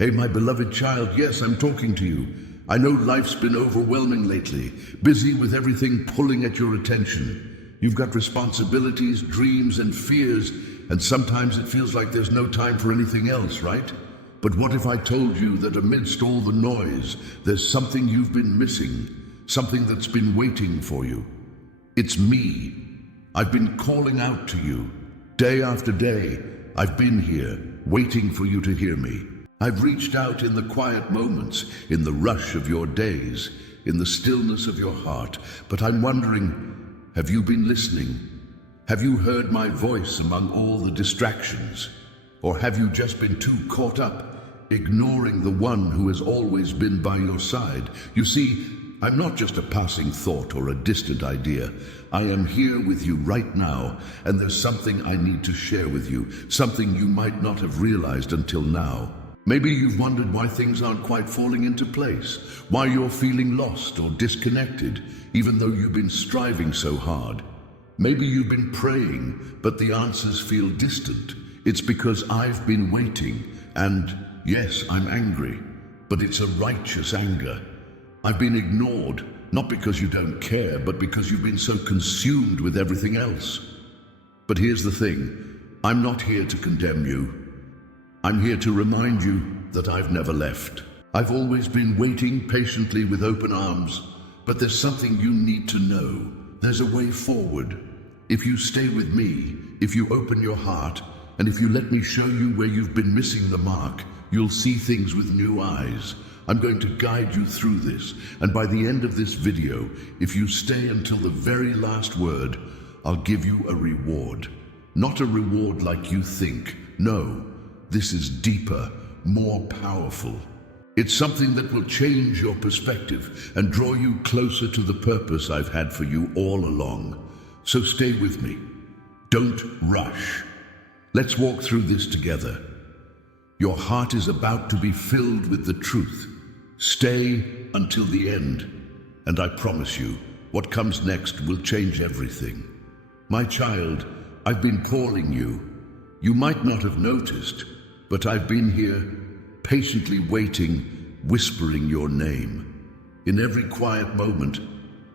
Hey, my beloved child, yes, I'm talking to you. I know life's been overwhelming lately, busy with everything pulling at your attention. You've got responsibilities, dreams, and fears, and sometimes it feels like there's no time for anything else, right? But what if I told you that amidst all the noise, there's something you've been missing, something that's been waiting for you? It's me. I've been calling out to you. Day after day, I've been here, waiting for you to hear me. I've reached out in the quiet moments, in the rush of your days, in the stillness of your heart. But I'm wondering, have you been listening? Have you heard my voice among all the distractions? Or have you just been too caught up, ignoring the one who has always been by your side? You see, I'm not just a passing thought or a distant idea. I am here with you right now, and there's something I need to share with you, something you might not have realized until now. Maybe you've wondered why things aren't quite falling into place, why you're feeling lost or disconnected, even though you've been striving so hard. Maybe you've been praying, but the answers feel distant. It's because I've been waiting, and yes, I'm angry, but it's a righteous anger. I've been ignored, not because you don't care, but because you've been so consumed with everything else. But here's the thing, I'm not here to condemn you. I'm here to remind you that I've never left. I've always been waiting patiently with open arms, but there's something you need to know. There's a way forward. If you stay with me, if you open your heart, and if you let me show you where you've been missing the mark, you'll see things with new eyes. I'm going to guide you through this, and by the end of this video, if you stay until the very last word, I'll give you a reward. Not a reward like you think. No. This is deeper, more powerful. It's something that will change your perspective and draw you closer to the purpose I've had for you all along. So stay with me. Don't rush. Let's walk through this together. Your heart is about to be filled with the truth. Stay until the end, and I promise you, what comes next will change everything. My child, I've been calling you. You might not have noticed, but I've been here, patiently waiting, whispering your name. In every quiet moment,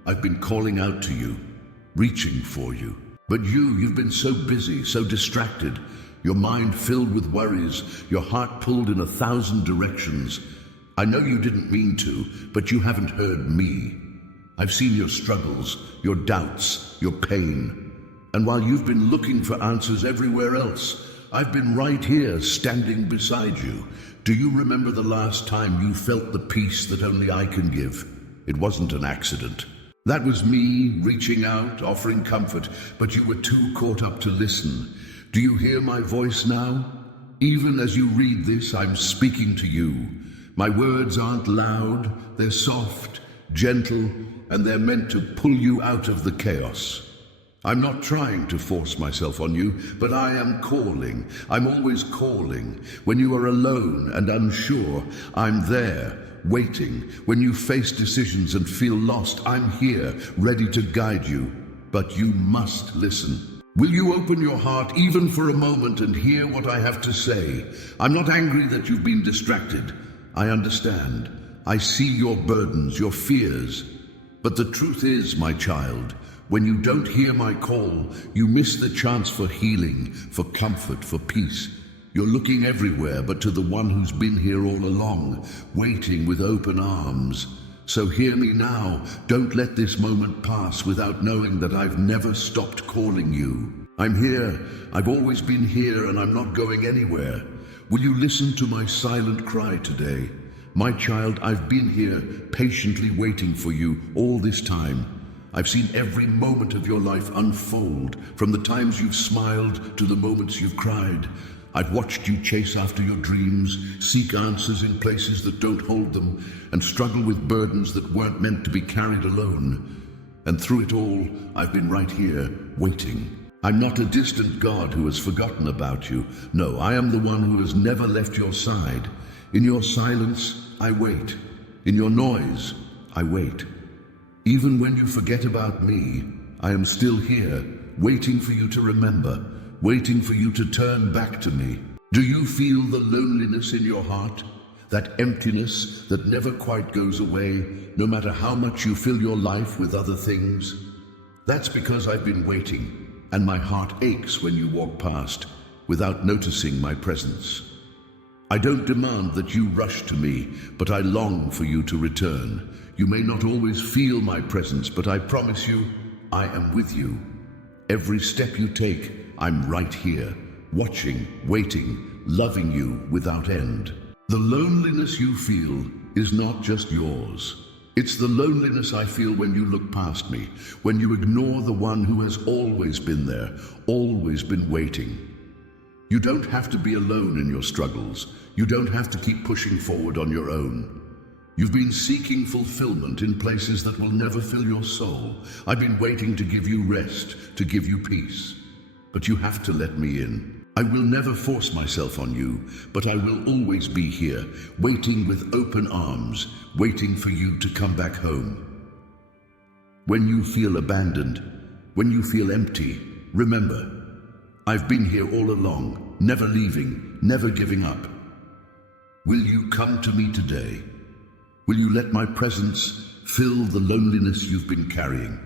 I've been calling out to you, reaching for you. But you've been so busy, so distracted, your mind filled with worries, your heart pulled in 1,000 directions. I know you didn't mean to, but you haven't heard me. I've seen your struggles, your doubts, your pain. And while you've been looking for answers everywhere else, I've been right here, standing beside you. Do you remember the last time you felt the peace that only I can give? It wasn't an accident. That was me reaching out, offering comfort, but you were too caught up to listen. Do you hear my voice now? Even as you read this, I'm speaking to you. My words aren't loud, they're soft, gentle, and they're meant to pull you out of the chaos. I'm not trying to force myself on you, but I am calling. I'm always calling. When you are alone and unsure, I'm there, waiting. When you face decisions and feel lost, I'm here, ready to guide you. But you must listen. Will you open your heart even for a moment and hear what I have to say? I'm not angry that you've been distracted. I understand. I see your burdens, your fears. But the truth is, my child, when you don't hear my call, you miss the chance for healing, for comfort, for peace. You're looking everywhere but to the one who's been here all along, waiting with open arms. So hear me now. Don't let this moment pass without knowing that I've never stopped calling you. I'm here. I've always been here, and I'm not going anywhere. Will you listen to my silent cry today? My child, I've been here, patiently waiting for you all this time. I've seen every moment of your life unfold, from the times you've smiled to the moments you've cried. I've watched you chase after your dreams, seek answers in places that don't hold them, and struggle with burdens that weren't meant to be carried alone. And through it all, I've been right here, waiting. I'm not a distant God who has forgotten about you. No, I am the one who has never left your side. In your silence, I wait. In your noise, I wait. Even when you forget about me, I am still here, waiting for you to remember, waiting for you to turn back to me. Do you feel the loneliness in your heart? that emptiness that never quite goes away, no matter how much you fill your life with other things. That's because I've been waiting, and my heart aches when you walk past, without noticing my presence. I don't demand that you rush to me, but I long for you to return. You may not always feel my presence, but I promise you, I am with you. Every step you take, I'm right here, watching, waiting, loving you without end. The loneliness you feel is not just yours. It's the loneliness I feel when you look past me, when you ignore the one who has always been there, always been waiting. You don't have to be alone in your struggles. You don't have to keep pushing forward on your own. You've been seeking fulfillment in places that will never fill your soul. I've been waiting to give you rest, to give you peace. But you have to let me in. I will never force myself on you, but I will always be here, waiting with open arms, waiting for you to come back home. When you feel abandoned, when you feel empty, remember, I've been here all along, never leaving, never giving up. Will you come to me today? Will you let my presence fill the loneliness you've been carrying?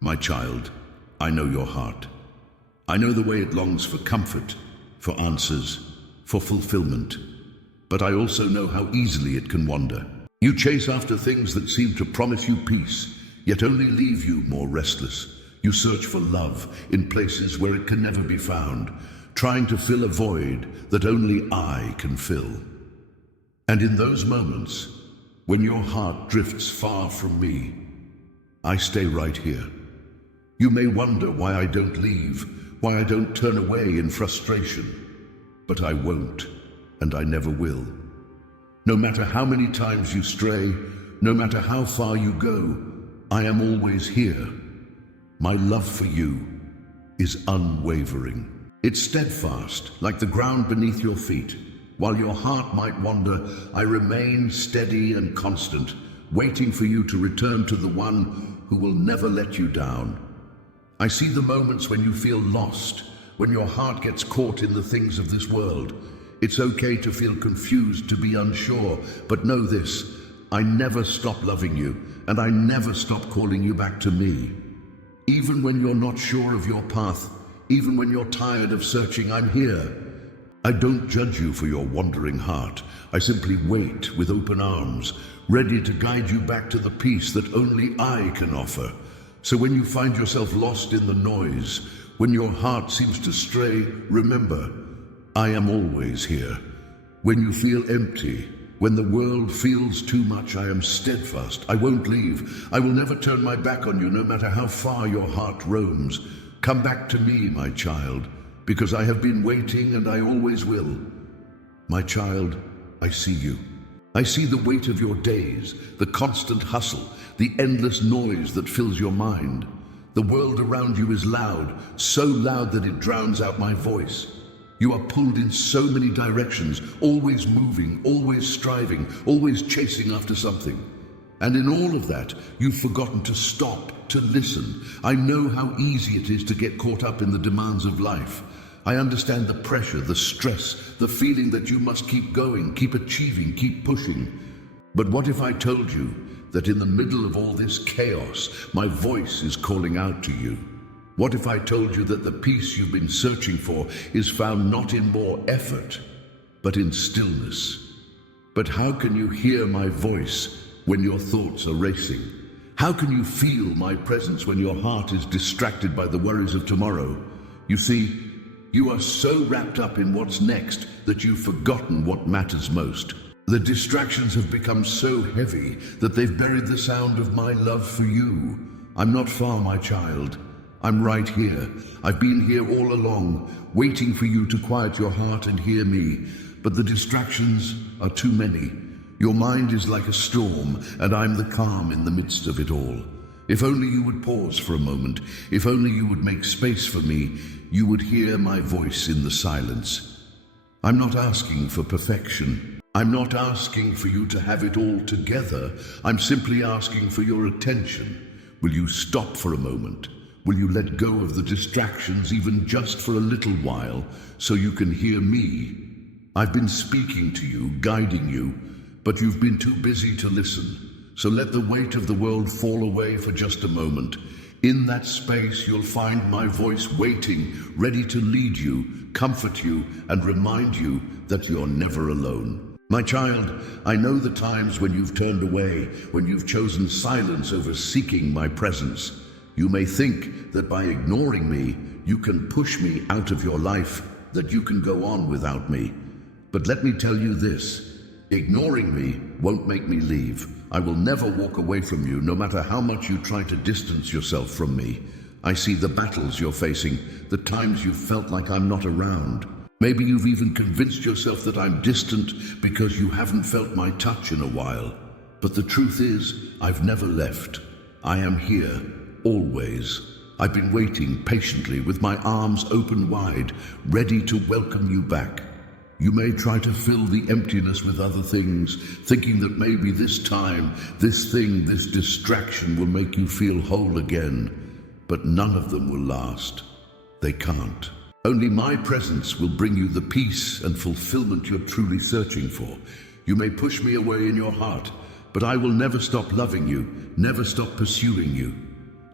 My child, I know your heart. I know the way it longs for comfort, for answers, for fulfillment. But I also know how easily it can wander. You chase after things that seem to promise you peace, yet only leave you more restless. You search for love in places where it can never be found, trying to fill a void that only I can fill. And in those moments, when your heart drifts far from me, I stay right here. You may wonder why I don't leave, why I don't turn away in frustration, but I won't, and I never will. No matter how many times you stray, no matter how far you go, I am always here. My love for you is unwavering. It's steadfast, like the ground beneath your feet. While your heart might wander, I remain steady and constant, waiting for you to return to the one who will never let you down. I see the moments when you feel lost, when your heart gets caught in the things of this world. It's okay to feel confused, to be unsure, but know this, I never stop loving you, and I never stop calling you back to me. Even when you're not sure of your path, even when you're tired of searching, I'm here. I don't judge you for your wandering heart. I simply wait with open arms, ready to guide you back to the peace that only I can offer. So when you find yourself lost in the noise, when your heart seems to stray, remember, I am always here. When you feel empty, when the world feels too much, I am steadfast. I won't leave. I will never turn my back on you, no matter how far your heart roams. Come back to me, my child, because I have been waiting and I always will. My child, I see you. I see the weight of your days, the constant hustle, the endless noise that fills your mind. The world around you is loud, so loud that it drowns out my voice. You are pulled in so many directions, always moving, always striving, always chasing after something. And in all of that, you've forgotten to stop, to listen. I know how easy it is to get caught up in the demands of life. I understand the pressure, the stress, the feeling that you must keep going, keep achieving, keep pushing. But what if I told you that in the middle of all this chaos, my voice is calling out to you? What if I told you that the peace you've been searching for is found not in more effort, but in stillness? But how can you hear my voice when your thoughts are racing? How can you feel my presence when your heart is distracted by the worries of tomorrow? You see, you are so wrapped up in what's next that you've forgotten what matters most. The distractions have become so heavy that they've buried the sound of my love for you. I'm not far, my child. I'm right here. I've been here all along, waiting for you to quiet your heart and hear me. But the distractions are too many. Your mind is like a storm, and I'm the calm in the midst of it all. If only you would pause for a moment, if only you would make space for me, you would hear my voice in the silence. I'm not asking for perfection. I'm not asking for you to have it all together. I'm simply asking for your attention. Will you stop for a moment? Will you let go of the distractions even just for a little while so you can hear me? I've been speaking to you, guiding you, but you've been too busy to listen. So let the weight of the world fall away for just a moment. In that space, you'll find my voice waiting, ready to lead you, comfort you, and remind you that you're never alone. My child, I know the times when you've turned away, when you've chosen silence over seeking my presence. You may think that by ignoring me, you can push me out of your life, that you can go on without me. But let me tell you this, ignoring me won't make me leave. I will never walk away from you, no matter how much you try to distance yourself from me. I see the battles you're facing, the times you've felt like I'm not around. Maybe you've even convinced yourself that I'm distant because you haven't felt my touch in a while. But the truth is, I've never left. I am here, always. I've been waiting patiently with my arms open wide, ready to welcome you back. You may try to fill the emptiness with other things, thinking that maybe this time, this thing, this distraction will make you feel whole again. But none of them will last. They can't. Only my presence will bring you the peace and fulfillment you're truly searching for. You may push me away in your heart, but I will never stop loving you, never stop pursuing you.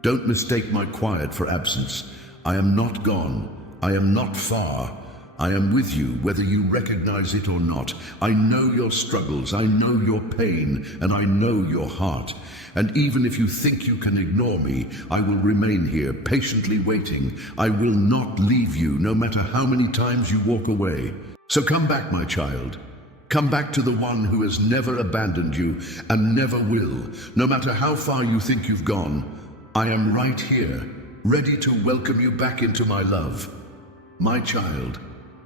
Don't mistake my quiet for absence. I am not gone. I am not far. I am with you, whether you recognize it or not. I know your struggles, I know your pain, and I know your heart. And even if you think you can ignore me, I will remain here, patiently waiting. I will not leave you, no matter how many times you walk away. So come back, my child. Come back to the one who has never abandoned you and never will. No matter how far you think you've gone, I am right here, ready to welcome you back into my love. My child,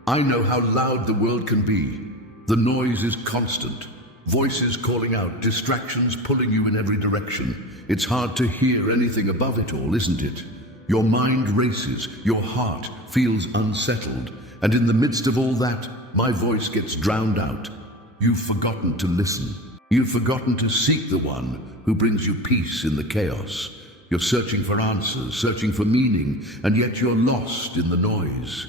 I know how loud the world can be. The noise is constant. Voices calling out, distractions pulling you in every direction. It's hard to hear anything above it all, isn't it? Your mind races, your heart feels unsettled, and in the midst of all that, my voice gets drowned out. You've forgotten to listen. You've forgotten to seek the one who brings you peace in the chaos. You're searching for answers, searching for meaning, and yet you're lost in the noise.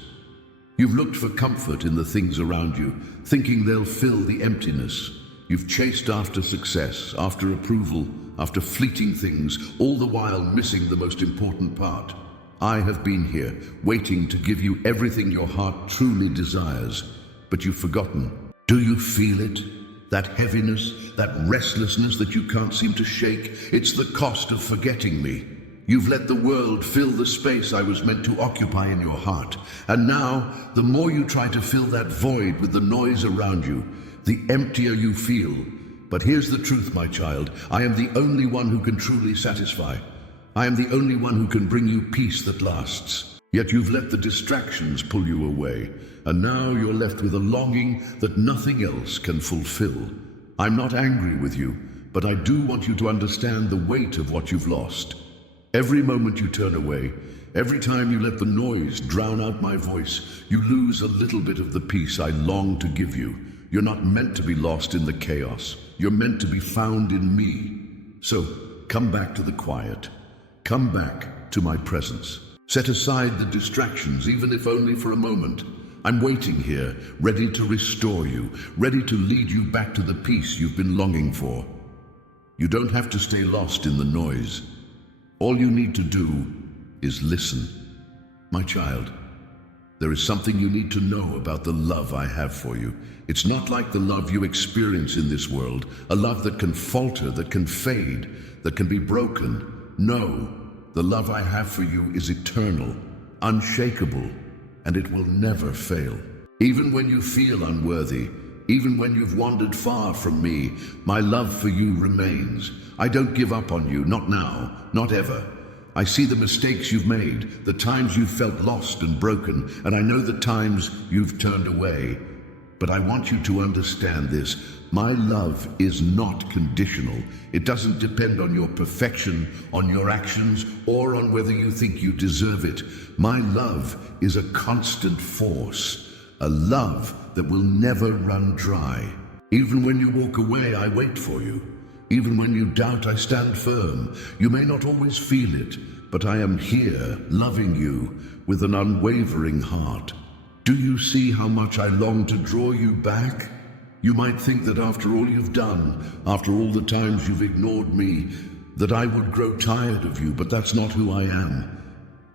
You've looked for comfort in the things around you, thinking they'll fill the emptiness. You've chased after success, after approval, after fleeting things, all the while missing the most important part. I have been here, waiting to give you everything your heart truly desires, but you've forgotten. Do you feel it? That heaviness, that restlessness that you can't seem to shake? It's the cost of forgetting me. You've let the world fill the space I was meant to occupy in your heart. And now, the more you try to fill that void with the noise around you, the emptier you feel. But here's the truth, my child. I am the only one who can truly satisfy. I am the only one who can bring you peace that lasts. Yet you've let the distractions pull you away. And now you're left with a longing that nothing else can fulfill. I'm not angry with you, but I do want you to understand the weight of what you've lost. Every moment you turn away, every time you let the noise drown out my voice, you lose a little bit of the peace I long to give you. You're not meant to be lost in the chaos. You're meant to be found in me. So come back to the quiet. Come back to my presence. Set aside the distractions, even if only for a moment. I'm waiting here, ready to restore you, ready to lead you back to the peace you've been longing for. You don't have to stay lost in the noise. All you need to do is listen. My child, there is something you need to know about the love I have for you. It's not like the love you experience in this world, a love that can falter, that can fade, that can be broken. No, the love I have for you is eternal, unshakable, and it will never fail. Even when you feel unworthy, even when you've wandered far from me, my love for you remains. I don't give up on you, not now, not ever. I see the mistakes you've made, the times you've felt lost and broken, and I know the times you've turned away. But I want you to understand this. My love is not conditional. It doesn't depend on your perfection, on your actions, or on whether you think you deserve it. My love is a constant force, a love that will never run dry. Even when you walk away, I wait for you. Even when you doubt, I stand firm. You may not always feel it, but I am here, loving you with an unwavering heart. Do you see how much I long to draw you back? You might think that after all you've done, after all the times you've ignored me, that I would grow tired of you, but that's not who I am.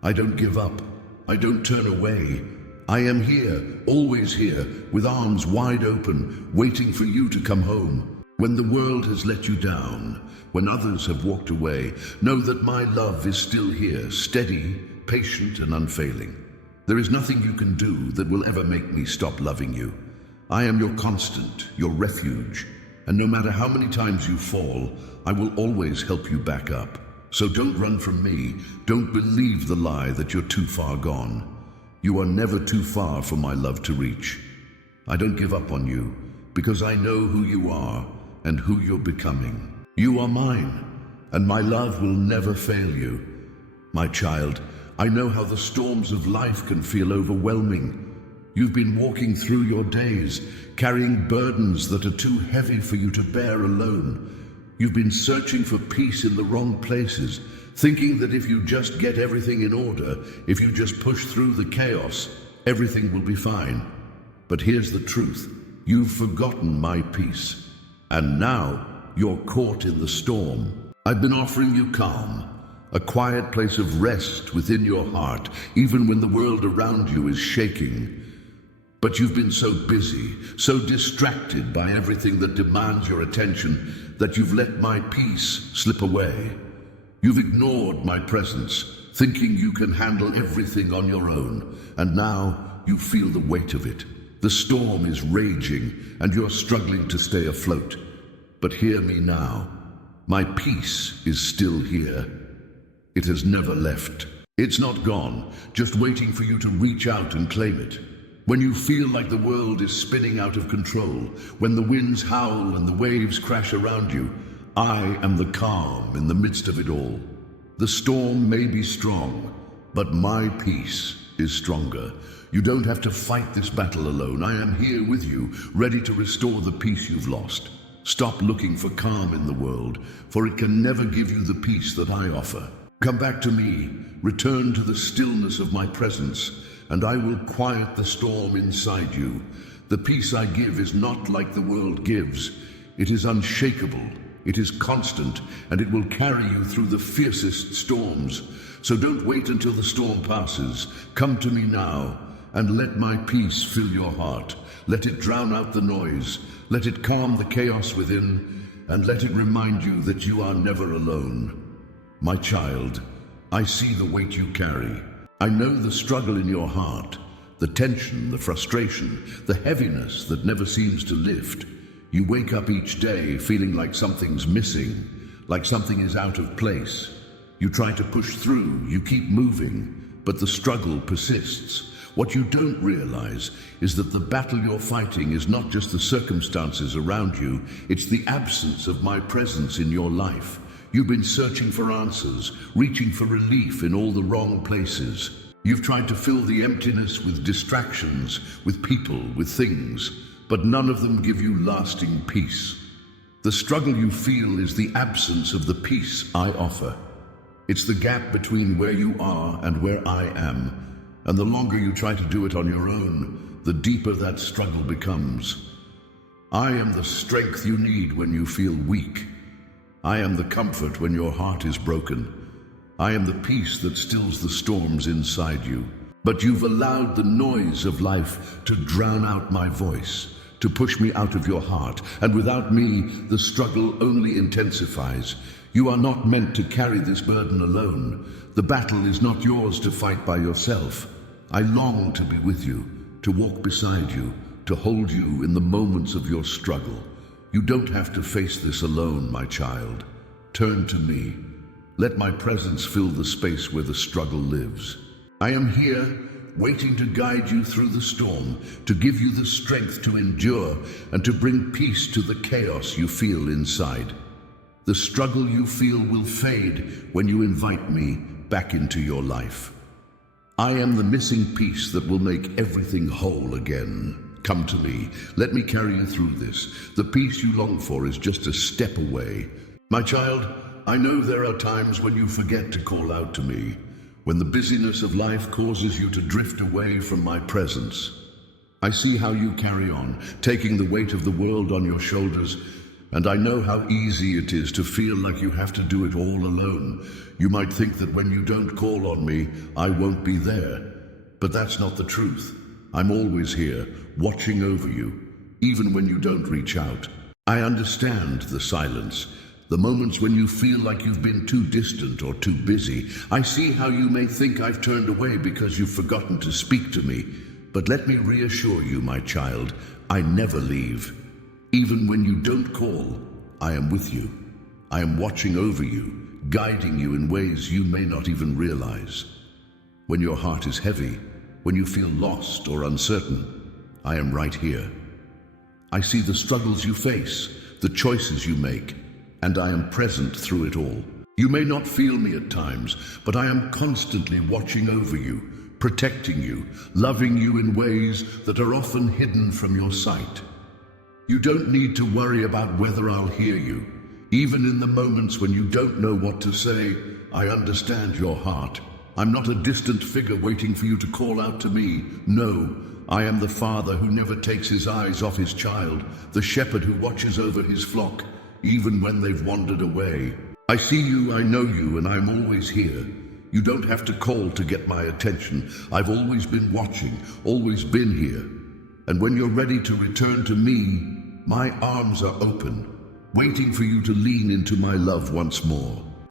I don't give up. I don't turn away. I am here, always here, with arms wide open, waiting for you to come home. When the world has let you down, when others have walked away, know that my love is still here, steady, patient, and unfailing. There is nothing you can do that will ever make me stop loving you. I am your constant, your refuge, and no matter how many times you fall, I will always help you back up. So don't run from me. Don't believe the lie that you're too far gone. You are never too far for my love to reach. I don't give up on you because I know who you are and who you're becoming. You are mine, and my love will never fail you. My child, I know how the storms of life can feel overwhelming. You've been walking through your days, carrying burdens that are too heavy for you to bear alone. You've been searching for peace in the wrong places, thinking that if you just get everything in order, if you just push through the chaos, everything will be fine. But here's the truth. You've forgotten my peace. And now you're caught in the storm. I've been offering you calm, a quiet place of rest within your heart, even when the world around you is shaking. But you've been so busy, so distracted by everything that demands your attention, that you've let my peace slip away. You've ignored my presence, thinking you can handle everything on your own, and now you feel the weight of it. The storm is raging, and you're struggling to stay afloat. But hear me now. My peace is still here. It has never left. It's not gone, just waiting for you to reach out and claim it. When you feel like the world is spinning out of control, when the winds howl and the waves crash around you, I am the calm in the midst of it all. The storm may be strong, but my peace is stronger. You don't have to fight this battle alone. I am here with you, ready to restore the peace you've lost. Stop looking for calm in the world, for it can never give you the peace that I offer. Come back to me, return to the stillness of my presence, and I will quiet the storm inside you. The peace I give is not like the world gives. It is unshakable, it is constant, and it will carry you through the fiercest storms. So don't wait until the storm passes. Come to me now, and let my peace fill your heart. Let it drown out the noise. Let it calm the chaos within, and let it remind you that you are never alone. My child, I see the weight you carry. I know the struggle in your heart, the tension, the frustration, the heaviness that never seems to lift. You wake up each day feeling like something's missing, like something is out of place. You try to push through, you keep moving, but the struggle persists. What you don't realize is that the battle you're fighting is not just the circumstances around you, it's the absence of my presence in your life. You've been searching for answers, reaching for relief in all the wrong places. You've tried to fill the emptiness with distractions, with people, with things, but none of them give you lasting peace. The struggle you feel is the absence of the peace I offer. It's the gap between where you are and where I am. And the longer you try to do it on your own, the deeper that struggle becomes. I am the strength you need when you feel weak. I am the comfort when your heart is broken. I am the peace that stills the storms inside you. But you've allowed the noise of life to drown out my voice, to push me out of your heart, and without me, the struggle only intensifies. You are not meant to carry this burden alone. The battle is not yours to fight by yourself. I long to be with you, to walk beside you, to hold you in the moments of your struggle. You don't have to face this alone, my child. Turn to me. Let my presence fill the space where the struggle lives. I am here, waiting to guide you through the storm, to give you the strength to endure, and to bring peace to the chaos you feel inside. The struggle you feel will fade when you invite me back into your life. I am the missing piece that will make everything whole again. Come to me. Let me carry you through this. The peace you long for is just a step away. My child, I know there are times when you forget to call out to me, when the busyness of life causes you to drift away from my presence. I see how you carry on, taking the weight of the world on your shoulders, and I know how easy it is to feel like you have to do it all alone. You might think that when you don't call on me, I won't be there. But that's not the truth. I'm always here, watching over you, even when you don't reach out. I understand the silence, the moments when you feel like you've been too distant or too busy. I see how you may think I've turned away because you've forgotten to speak to me. But let me reassure you, my child, I never leave. Even when you don't call, I am with you. I am watching over you, guiding you in ways you may not even realize. When your heart is heavy, when you feel lost or uncertain, I am right here. I see the struggles you face, the choices you make, and I am present through it all. You may not feel me at times, but I am constantly watching over you, protecting you, loving you in ways that are often hidden from your sight. You don't need to worry about whether I'll hear you. Even in the moments when you don't know what to say, I understand your heart. I'm not a distant figure waiting for you to call out to me. No, I am the father who never takes his eyes off his child, the shepherd who watches over his flock, even when they've wandered away. I see you, I know you, and I'm always here. You don't have to call to get my attention. I've always been watching, always been here. And when you're ready to return to me, my arms are open, waiting for you to lean into my love once more.